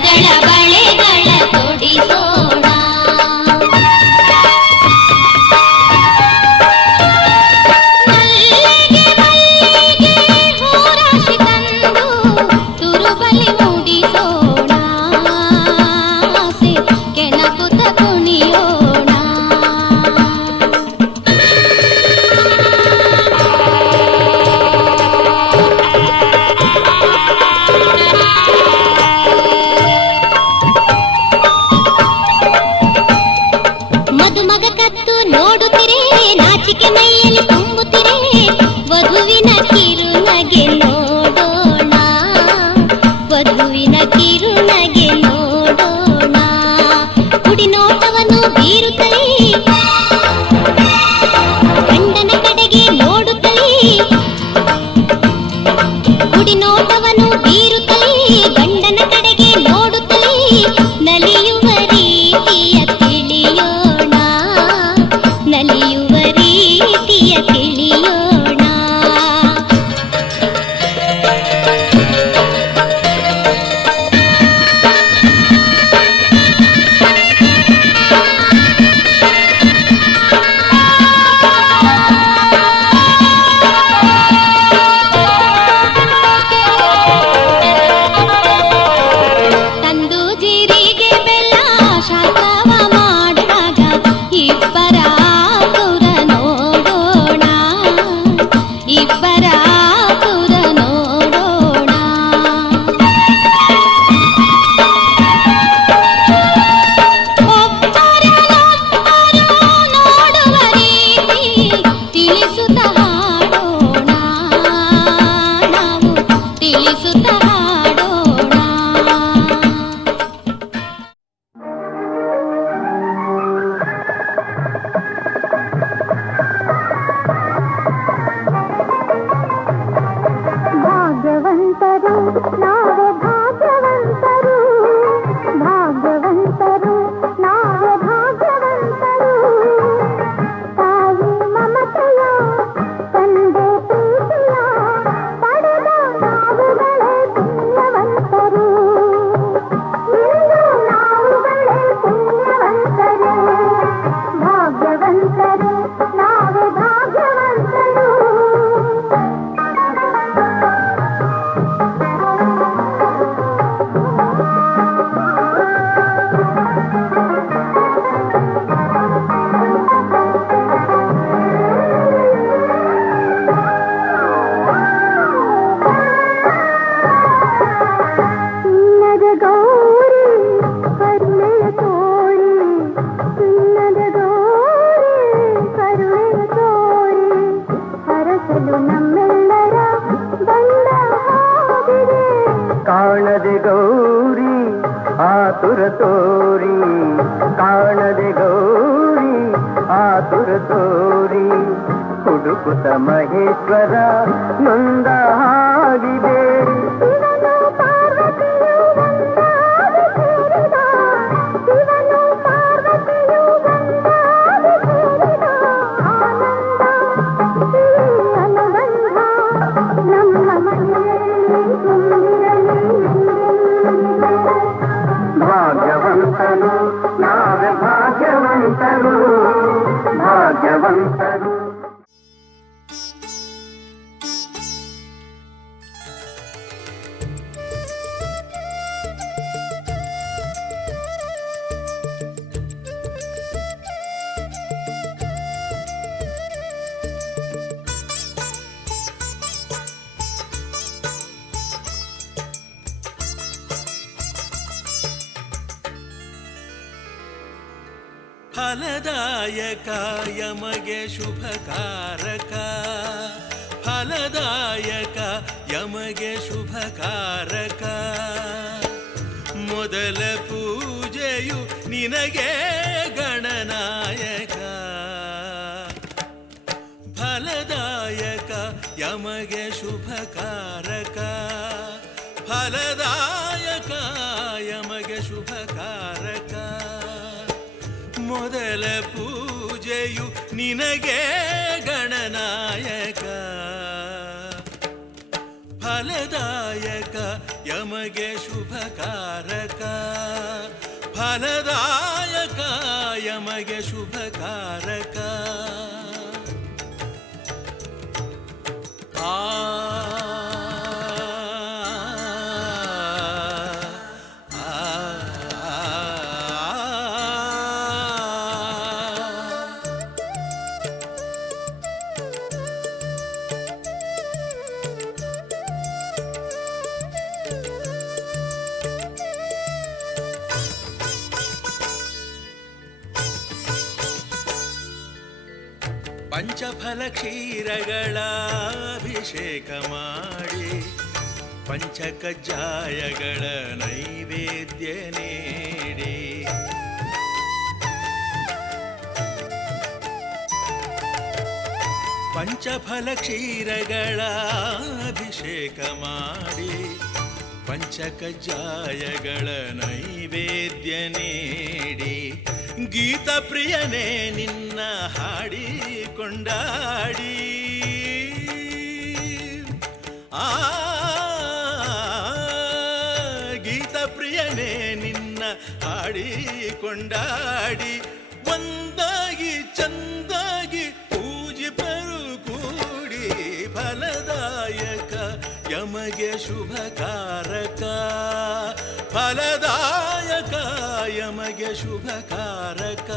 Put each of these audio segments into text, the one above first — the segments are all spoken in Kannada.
ವರಗಳ ಬಳೆಗಳ ತೊಡಿಸೋಣ. ಮಲ್ಲಿಗೆ ಮಲ್ಲಿಗೆ ಹೂರಾಶಿ ತಂದು ತುರುಬಲಿ ಮೂಡಿಸೋಣ. ಆಸೆ ಕೆಣಕುತ್ತ ಕುಣಿಯೋಣ. ಮದುಮಗ ಕತ್ತು ನೋಡುತ್ತಿರೇ ನಾಚಿಕೆ ಮೈಯಲ್ಲಿ ತುಂಬುತ್ತಿರೇ ವಧುವಿನ ಕಿರುನಗೆ ನೋಡೋಣ. ವಧುವಿನ ಕಿರುನಗೆ ನೋಡೋಣ. ಕುಡಿ ನೋಟವನ್ನು ಬೀರುತ್ತಲೇ ಗಂಡನ ಕಡೆಗೆ ನೋಡುತ್ತಲೇ. ಕುಡಿ ನೋಟವನ್ನು ಬೀರುತ್ತಲೇ ಗಂಡನ ಕಡೆಗೆ ನೋಡುತ್ತಲೇ. ನಲಿಯುವ ರೀತಿಯ ತಿಳಿಯೋಣ. ನಲಿಯುವ ರೀತಿಯ ತಿಳಿಯೋಣ. ತಂದು ಜೀರಿಗೆ ಬೆಲ್ಲ ಶಾಸ್ತ್ರವ ಮಾಡುವಾಗ ಇಬ್ಬರ ಆತುರ ನೋಡೋಣ. ಇಬ್ಬರ ಆತುರ ನೋಡೋಣ. ಒಬ್ಬರನ್ನೊಬ್ಬರು ನೋಡುವ ರೀತಿ ತಿಳಿಸುತ್ತ ಹಾಡೋಣ. ನಾವು ತಿಳಿಸುತ್ತ ಹಾಡೋಣ. ಭಾಗ್ಯವಂತರು ನಾವೇ ಭಾಗ್ಯವಂತರು. ಭಾಗ್ಯವಂತರು ನಾವೇ ಭಾಗ್ಯವಂತರು. ತಾಯಿ ಮಮತೆಯ ತಂದೆ ಪ್ರೀತಿಯ ಪಡೆದ ನಾವುಗಳೇ ಪುಣ್ಯವಂತರು. ಇಂದು ನಾವುಗಳೇ ಪುಣ್ಯವಂತರು. ಭಾಗ್ಯವಂತರು ನಾವೇ ಭಾಗ್ಯವಂತರು. ಚಿನ್ನದ ಗೌರಿ ಕರುಣೆಯ ತೋರಿ. ಚಿನ್ನದ ಗೌರಿ ಕರುಣೆಯ ತೋರಿ. ಹರಸಲು ನಮ್ಮೆಲ್ಲರ ಬಂದ ಹಾಗಿದೆ. ಕಾಣದೆ ಗೌರಿ ಆತುರ ತೋರಿ. ಕಾಣದೆ ಗೌರಿ ಆತುರ ತೋರಿ. ಹುಡುಕುತ್ತ ಮಹೇಶ್ವರ ನೊಂದ ಹಾಗಿದೆ. ಶಿವನು ಪಾರ್ವತಿಯು ಒಂದಾಗಿ ಸೇರಿದ. ಶಿವನು ಪಾರ್ವತಿಯು ಒಂದಾಗಿ ಸೇರಿದ ಆನಂದ ಈ ಅನುಬಂಧ ನಮ್ಮ ಮನೆಯಲ್ಲಿ ತುಂಬಿರಲಿ ಎಂದೆಂದಿಗೂ. ಭಾಗ್ಯವಂತರು ನಾವೇ ಭಾಗ್ಯವಂತರು. ಭಾಗ್ಯವಂತರು. ಫಲದಾಯಕ ಯಮಗೆ ಶುಭಕಾರಕ. ಫಲದಾಯಕ ಯಮಗೆ ಶುಭಕಾರಕ. ಮೊದಲ ಪೂಜೆಯು ನಿನಗೆ ಗಣನಾಯಕ. ಫಲದಾಯಕ ಯಮಗೆ ಶುಭಕಾರಕ. ಫಲದಾಯಕ ಯಮಗೆ ಶುಭಕಾರಕ. ಮೊದಲ ಪೂಜೆಯು ನಿನಗೆ ಗಣನಾಯಕ. ಫಲದಾಯಕ ಯಮಗೆ ಶುಭಕಾರಕ ಫಲದಾಯಕ ಯಮಗೆ ಶುಭಕಾರಕ ಆ ಪಂಚಫಲ ಕ್ಷೀರಗಳ ಅಭಿಷೇಕ ಮಾಡಿ ಪಂಚಕಜ್ಜಾಯಗಳ ನೈವೇದ್ಯ ನೀಡಿ ಪಂಚಫಲ ಕ್ಷೀರಗಳ ಅಭಿಷೇಕ ಮಾಡಿ ಪಂಚಕಜ್ಜಾಯಗಳ ನೈವೇದ್ಯ ನೀಡಿ ಗೀತ ಪ್ರಿಯನೇ ನಿನ್ನ ಹಾಡಿ ಕೊಂಡಾಡಿ ಆ ಗೀತ ಪ್ರಿಯನೇ ನಿನ್ನ ಹಾಡಿ ಕೊಂಡಾಡಿ ಒಂದಾಗಿ ಚಂದಾಗಿ ಪೂಜಿಪರು ಕೂಡಿ ಫಲದಾಯಕ ಯಮಗೆ ಶುಭಕಾರಕ ಫಲದಾಯಕ ಯಮಗೆ ಶುಭಕಾರಕ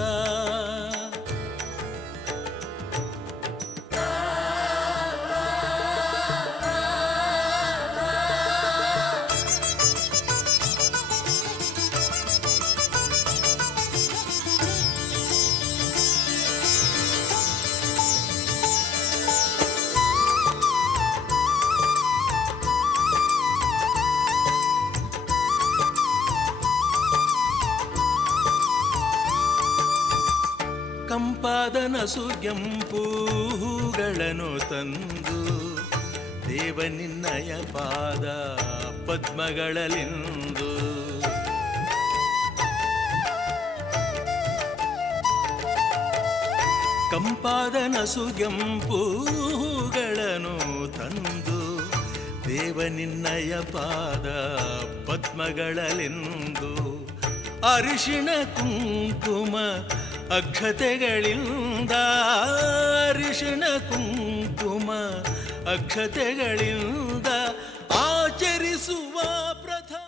ಕಂಪಾದ ನಸುಗೆಂಪು ಹೂಗಳನ್ನು ತಂದು ದೇವ ನಿನ್ನಯ ಪಾದ ಪದ್ಮಗಳಲಿಂದು ಕಂಪಾದ ನಸುಗೆಂಪು ಹೂಗಳನ್ನು ತಂದು ದೇವ ನಿನ್ನಯ ಪಾದ ಪದ್ಮಗಳಲಿಂದು ಅರಿಶಿಣ ಕುಂಕುಮ ಅಕ್ಷತೆಗಳಿಂದ ಅರಿಶಿಣ ಕುಂಕುಮ ಅಕ್ಷತೆಗಳಿಂದ ಆಚರಿಸುವ ಪ್ರಥಮ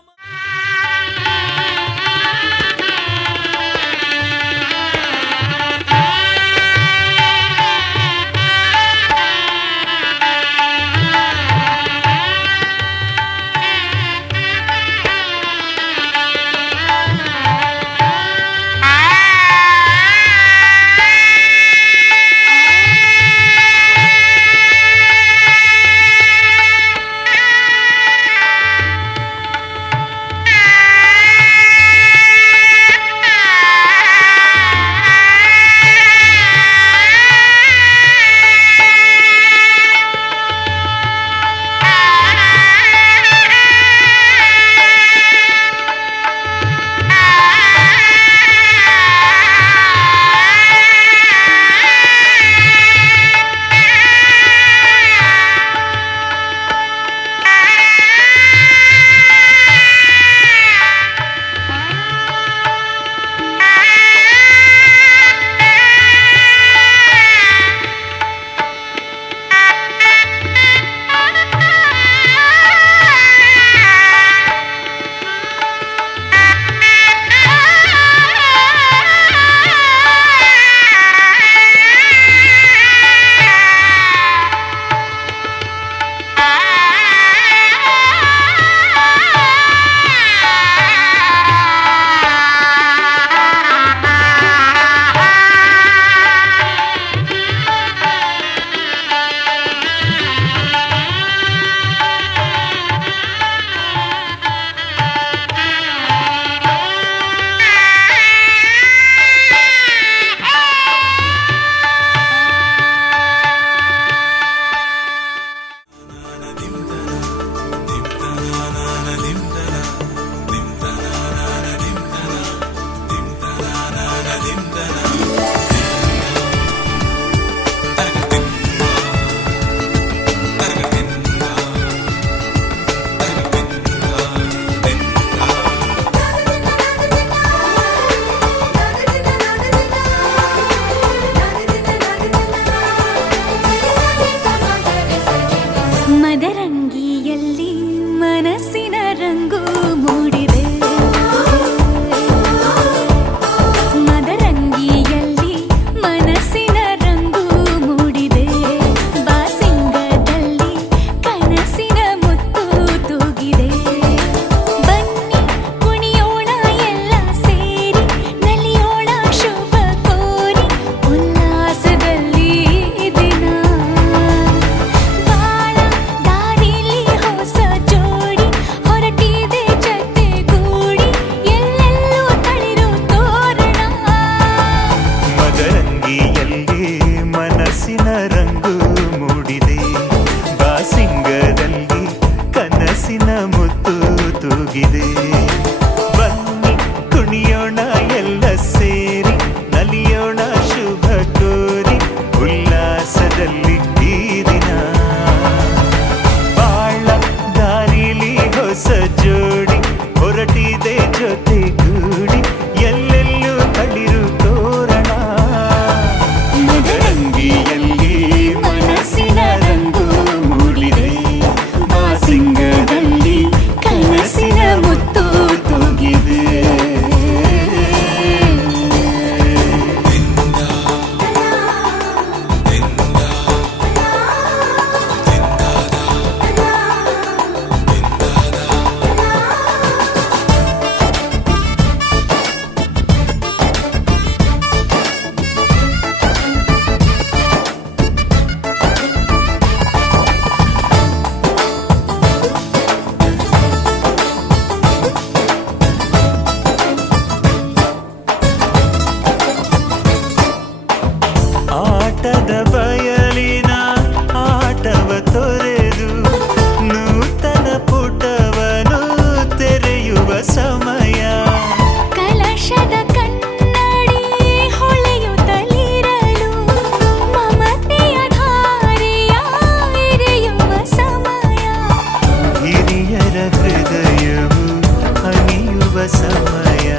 ಸಮಯ.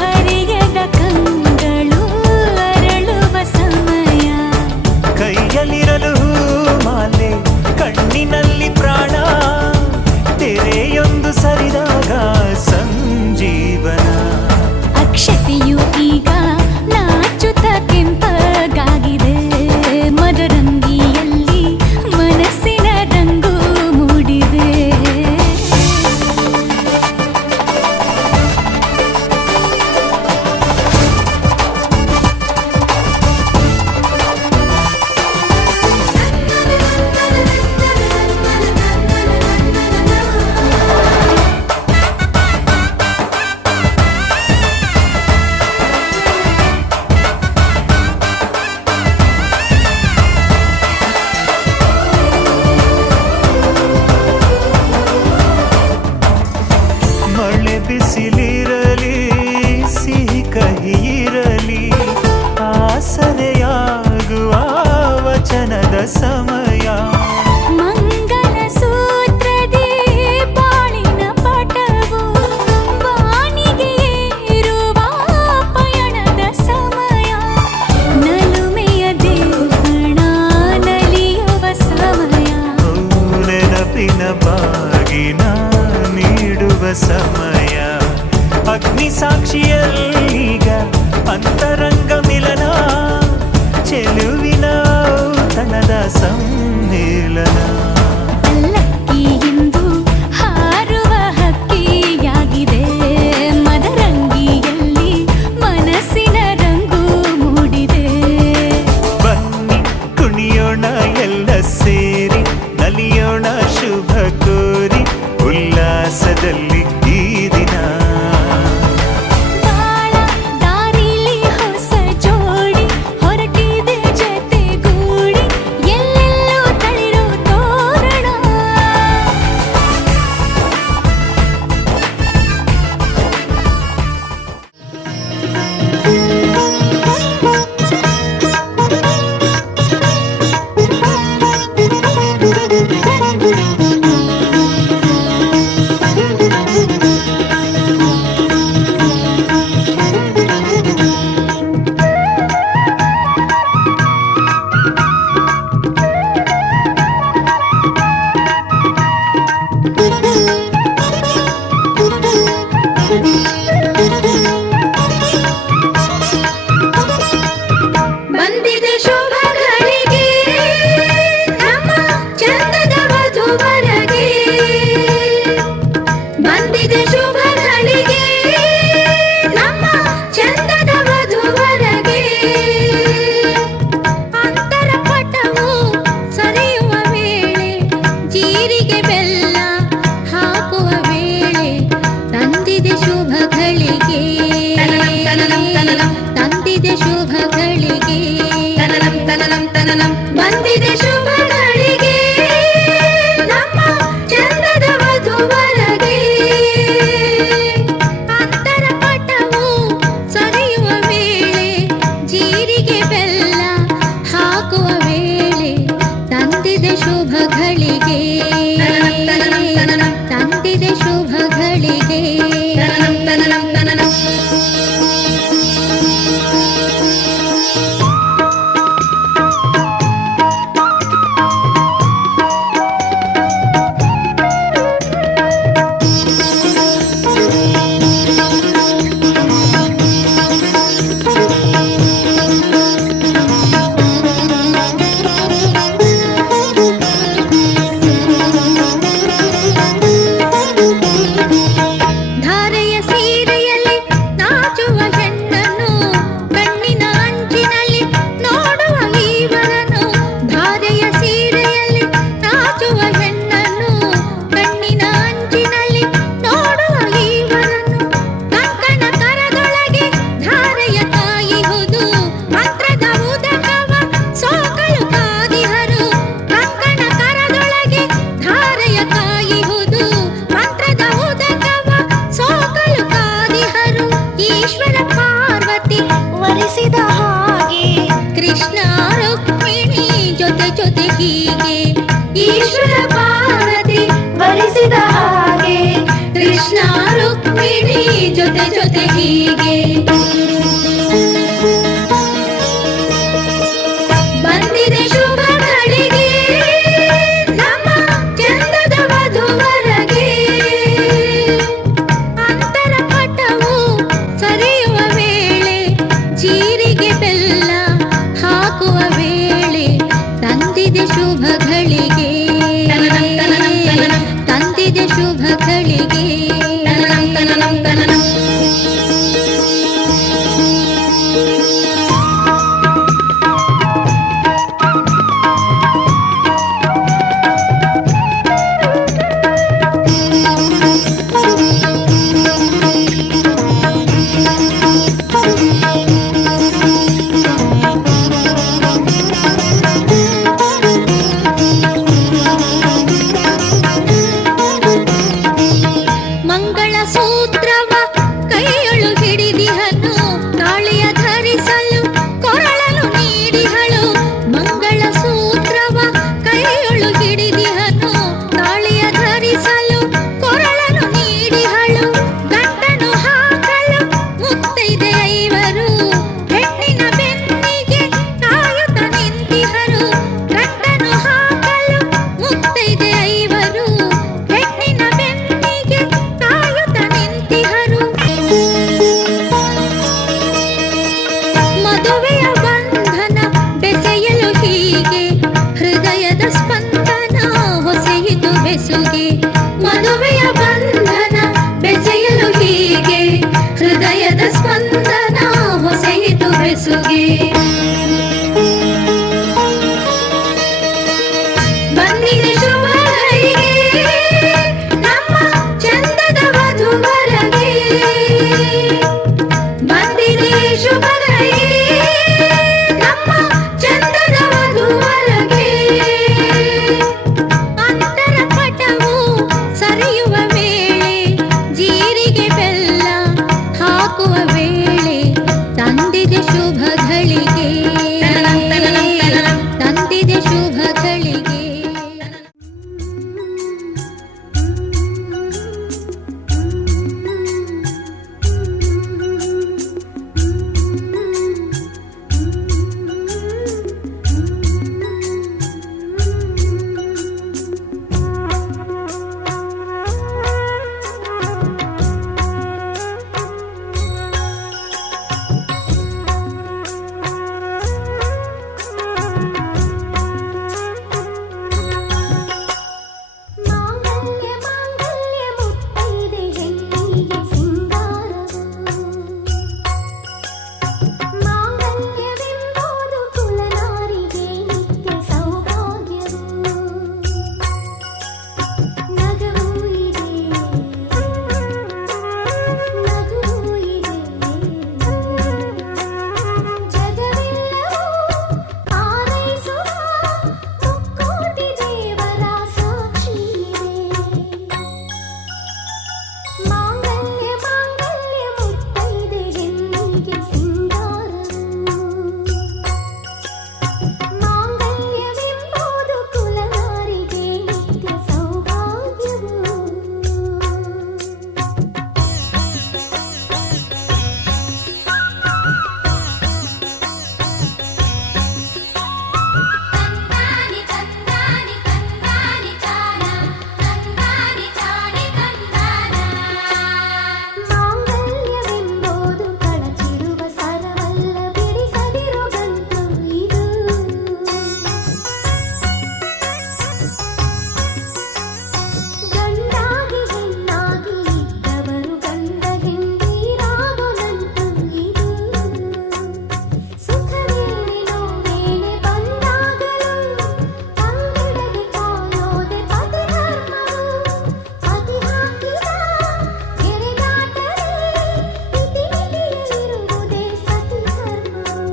ಹರಿಯದ ಕಂಗಳು ಅರಳುವ ಸಮಯ. ಕೈಯಲ್ಲಿರಲು ಮಾಲೆ ಕಣ್ಣಿನಲ್ಲಿ ಪ್ರಾಣ ತೆರೆಯೊಂದು ಸರಿದಾಗ ಸಂಜೀವನ. ಅಕ್ಷತೆಯು ಈಗ ನಾಚುತ್ತ ಕೆಂಪಗಾಗಿದೆ. ಮದರಂಗಿಯಲ್ಲಿ ಮನಸ್ಸಿನ ರಂಗು ಮೂಡಿದೆ. ಮಳೆ ಬಿಸಿಲಿರಲಿ ಸಿಹಿ ಕಹಿ ಇರಲಿ ಆಸರೆಯಾಗುವ ವಚನದ ಸಮಯ. ಮಂಗಲ ಸೂತ್ರದಿ ಬಾಳಿನ ಪಟವು ಬಾನಿಗೆ ಏರುವ ಪಯಣದ ಸಮಯ. ನಲುಮೆಯ ದೇವಣ ನಲಿಯುವ ಸಮಯ. ನೆನಪಿನ ಬಾಗಿನ ನೀಡುವ ಸಮಯ. ಅಗ್ನಿ ಸಾಕ್ಷಿಯಲ್ಲೀಗ ಅಂತರಂಗ ಮಿಲನ ಚೆಲುವಿನ ತನದ ಸಮ್ಮಿಲನ. ಪಲ್ಲಕ್ಕಿ ಇಂದು ಹಾರುವ ಹಕ್ಕಿಯಾಗಿದೆ. ಮದರಂಗಿಯಲ್ಲಿ ಮನಸ್ಸಿನ ರಂಗು ಮೂಡಿದೆ. ಬನ್ನಿ ಕುಣಿಯೋಣ ಎಲ್ಲ ಸೇರಿ ನಲಿಯೋಣ ಶುಭ ಕೋರಿ ಉಲ್ಲಾಸದಲ್ಲಿ ಈ ದಿನ. ಬಾಳ ದಾರಿಲಿ ಹೊಸ ಜೋಡಿ ಹೊರಟಿದೆ ಜತೆಗೂಡಿ. ಎಲ್ಲೆಲ್ಲೂ ತಳಿರೋ ತೋರಣ. ಬಂದಿದೆ ಶುಭ ಗಳಿಗೆ ನಮ್ಮ ಚಂದದ ವಧುವರಗೆ. ಬಂದಿದೆ ಶುಭ ಗಳಿಗೆ ನಮ್ಮ ಚಂದದ ವಧುವರಗೆ. ಅಂತರ ಪಟವು ಸರಿಯುವ ವೇಳೆ ಜೀರಿಗೆ ಬೆಲ್ಲ ಹಾಕುವ ವೇಳೆ ತಂದಿದೆ ಶುಭ ಗಳಿಗೆ. ತಂದಿದೆ ಶುಭ ಗಳಿಗೆ. ಬಂದಿದೆ ಶುಭ ಗಳಿಗೆ ನಮ್ಮ ಚಂದದ ವಧುವರಗೆ. ಅಂತರ ಪಟವು ಸರಿಯುವ ವೇಳೆ ಜೀರಿಗೆ ಬೆಲ್ಲ ಹಾಕುವ ವೇಳೆ ತಂದಿದೆ ಶುಭ ಗಳಿಗೆ. ತಂದಿದೆ ಶುಭ ಗಳಿಗೆ. ಹೀಗೆ ಈಶ್ವರ ಪಾರ್ವತಿ ಬಲಿಸಿದ ಹಾಗೆ ಕೃಷ್ಣ ಬಿಡಿ ಜೊತೆ ಜೊತೆ ಹೀಗೆ ಬಂದಿದೆ ಶುಭ ಗಳಿಗೆ ನಮ್ಮ ಚಂದದ ವಧುವರಗೆ ಅಂತರ ಪಟವು ಸರಿಯುವ ವೇಳೆ ಜೀರಿಗೆ ಬೆಲ್ಲ ಹಾಕುವ ವೇಳೆ ತಂದಿದೆ ಶುಭ ಗಳಿಗೆ ತಂದಿದೆ ಶುಭ ಗಳಿಗೆ ಮಂಗಳ ಸೂತ್ರವ ಕೈಯೊಳು ಹಿಡಿದಿಹನು ತಾಳಿಯ ಧರಿಸಲು ಕೊರಳಲು ನೀಡಿಹಳು ಮಂಗಳ ಸೂತ್ರವ ಕೈಯೊಳು ಹಿಡಿದಿಹನು ತಾಳಿಯ ಧರಿಸಲು ಕೊರಳಲು ನೀಡಿಹಳು ಗಂಟನು ಹಾಕಲು ಮುತ್ತೈದೆ ಐವರು ಹೆಣ್ಣಿನ ಬೆನ್ನಿಗೆ ಕಾಯುತ್ತ ನಿಂತಿಹರು ಗಂಟನು ಹಾಕಲು ಮುತ್ತೈದೆ ಐವರು ಹೆಣ್ಣಿನ ಬೆನ್ನಿಗೆ ಕಾಯುತ್ತ ನಿಂತಿಹರು ಮದುವೆಯ ಬಂಧನ ಬೆಸೆಯಲು ಹೀಗೆ ಹೃದಯದ ಸ್ಪಂದನ ಹೊಸೆಯಿತು ಬೆಸುಗೆ ಮದುವೆಯ ಬಂಧನ ಬೆಸೆಯಲು ಹೀಗೆ ಹೃದಯದ ಸ್ಪಂದನ ಹೊಸೆಯಿತು ಬೆಸುಗೆ ಬಂದಿದೆ ಶುಭ ಗಳಿಗೆ ನಮ್ಮ ಚಂದದ ವಧುವರಗೆ ಬಂದಿದೆ ಶುಭ ಗಳಿಗೆ ನಮ್ಮ ಚಂದದ ವಧುವರಗೆ ಅಂತರ ಪಟವು ಸರಿಯುವ ವೇಳೆ ಜೀರಿಗೆ ಬೆಲ್ಲ ಹಾಕುವ ವೇಳೆ ತಂದಿದೆ ಶುಭ ಗಳಿಗೆ ತಂದಿದೆ ಶುಭ ಗಳಿಗೆ ಮಾಂಗಲ್ಯ ಮಾಂಗಲ್ಯ ಮುತ್ತೈದೆ ಹೆಣ್ಣಿಗೆ ಸಿಂಗಾರವು ಮಾಂಗಲ್ಯವೆಂಬುದು ಕುಲನಾರಿಗೆ ನಿತ್ಯ ಸೌಭಾಗ್ಯವು ನಗುವು ಇದೆ ನಗುವು ಇದೆ ಜಗವೆಲ್ಲವೂ ಆರೈಸುವ ಮುಕ್ಕೋಟಿ ದೇವರ ಸಾಕ್ಷಿ ಇದೆ ಮಾಂಗಲ್ಯ ಮಾಂಗಲ್ಯ ಮುತ್ತೈದೆ ಹೆಣ್ಣಿಗೆ ಸಿಂಗಾರವು ಮಾಂಗಲ್ಯವೆಂಬುದು ಕುಲನಾರಿಗೆ ನಿತ್ಯ ಸೌಭಾಗ್ಯವು ತಂದಾನಿ ತಂದಾನಿ ತಂದಾನಿ ಚಾನ ತಂದಾನಿ ಚಾನಿ ತಂದಾನ ಮಾಂಗಲ್ಯವೆಂಬುದು ಕಳಚಿರುವ ಸರವಲ್ಲ ಬಿಡಿಸದಿರೋ ಗಂಟು ಇದು ಗಂಡಾಗಿ ಹೆಣ್ಣಾಗಿ ಇದ್ದವರು ಗಂಡ ಹೆಂಡೀರಾಗೋ ನಂಟು ಇದು ಸುಖವೇನೆ ನೋವೇನೆ ಬಂದಾಗಲೂ ತಂಗಿಡಗೆ ಕಾಯೋದೆ ಪತಿ ಧರ್ಮವು ಪತಿ ಹಾಕಿದ ಗೆರೆದಾಟವೇ ಇತಿಮಿತಿಯಲ್ಲಿರುವುದೇ ಸತಿ ಧರ್ಮವು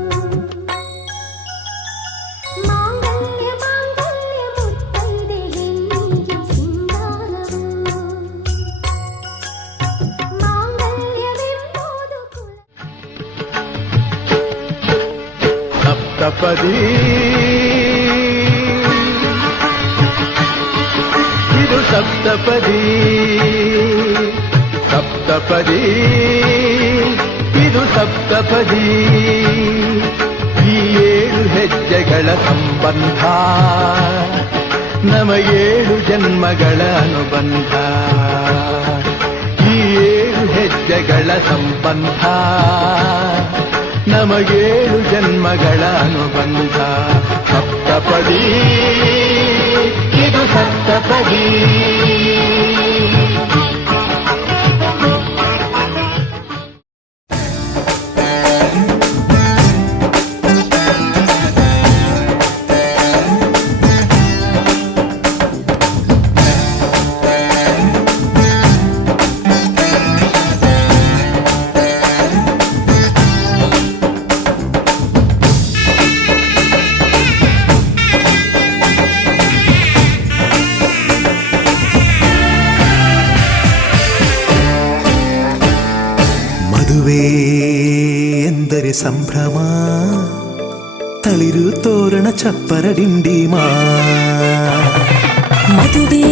ಮಾಂಗಲ್ಯ ಮಾಂಗಲ್ಯ ಮುತ್ತೈದೆ ಹೆಣ್ಣಿಗೆ ಸಿಂಗಾರವು ಮಾಂಗಲ್ಯವೆಂಬುದು ಸಪ್ತಪದಿ ಇದು ಸಪ್ತಪದಿ ಸಪ್ತ ಸಪ್ತಪದಿ ಇದು ಸಪ್ತಪದಿ ಈ 7 ಹೆಜ್ಜೆಗಳ ಸಂಬಂಧ ನಮ 7 ಜನ್ಮಗಳ ಅನುಬಂಧ ಈ 7 ಹೆಜ್ಜೆಗಳ ಸಂಬಂಧ ನಮ 7 ಜನ್ಮಗಳ ಅನುಬಂಧ ಸಪ್ತಪದಿ ಇದು ಸಪ್ತಪದಿ ಮದುವೆ ಎಂದರೆ ಸಂಭ್ರಮ ತಳಿರು ತೋರಣ ಚಪ್ಪರ ಡಿಂಡಿಮಾ ಮದುವೆ